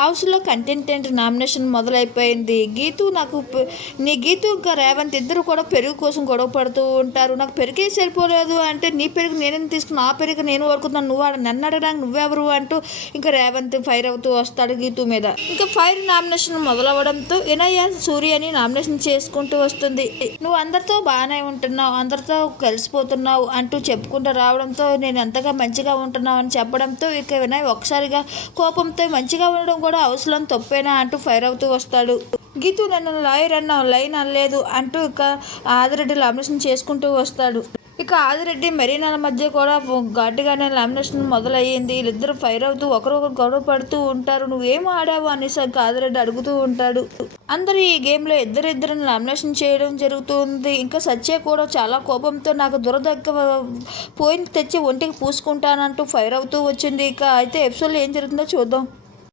హౌస్లో కంటెంటెంట్ నామినేషన్ మొదలైపోయింది. గీతు ఇంకా రేవంత్ ఇద్దరు కూడా పెరుగు కోసం గొడవ పడుతూ ఉంటారు. నాకు పెరుగే సరిపోలేదు అంటే నీ పెరుగు నేనేం తీసుకుని ఆ పెరుగు నేను వరుకుతున్నాను, నువ్వు నన్ను అడగడానికి నువ్వెవరు అంటూ ఇంకా రేవంత్ ఫైర్ అవుతూ వస్తాడు గీతు మీద. ఇంకా ఫైర్ నామినేషన్ మొదలవడంతో వినయ సూర్యని నామినేషన్ చేసుకుంటూ వస్తుంది. నువ్వు అందరితో బాగానే ఉంటున్నావు, అందరితో కలిసిపోతున్నావు అంటూ చెప్పుకుంటూ రావడంతో నేను ఎంతగా మంచిగా ఉంటున్నావు అని చెప్పడంతో ఇక వినయ్ ఒకసారిగా కోపంతో మంచిగా ఉండడం కూడా అవసరం తప్పేనా అంటూ ఫైర్ అవుతూ వస్తాడు. గీతు నన్ను లాయర్ అన్నావు, లైన్ అనలేదు అంటూ ఇక ఆదిరెడ్డి లామినేషన్ చేసుకుంటూ వస్తాడు. ఇక ఆదిరెడ్డి మెరీనాల మధ్య కూడా ఘాటుగానే లామినేషన్ మొదలయ్యింది. వీళ్ళిద్దరు ఫైర్ అవుతూ ఒకరొకరు గొడవ పడుతూ ఉంటారు. నువ్వేం ఆడావు అనేసి ఆదిరెడ్డి అడుగుతూ ఉంటాడు. అందరూ ఈ గేమ్లో ఇద్దరిని లామినేషన్ చేయడం జరుగుతుంది. ఇంకా సత్య కూడా చాలా కోపంతో నాకు దురదక్క పోయిన తెచ్చి ఒంటికి పూసుకుంటానంటూ ఫైర్ అవుతూ వచ్చింది. ఇక అయితే ఎపిసోడ్లో ఏం జరుగుతుందో చూద్దాం.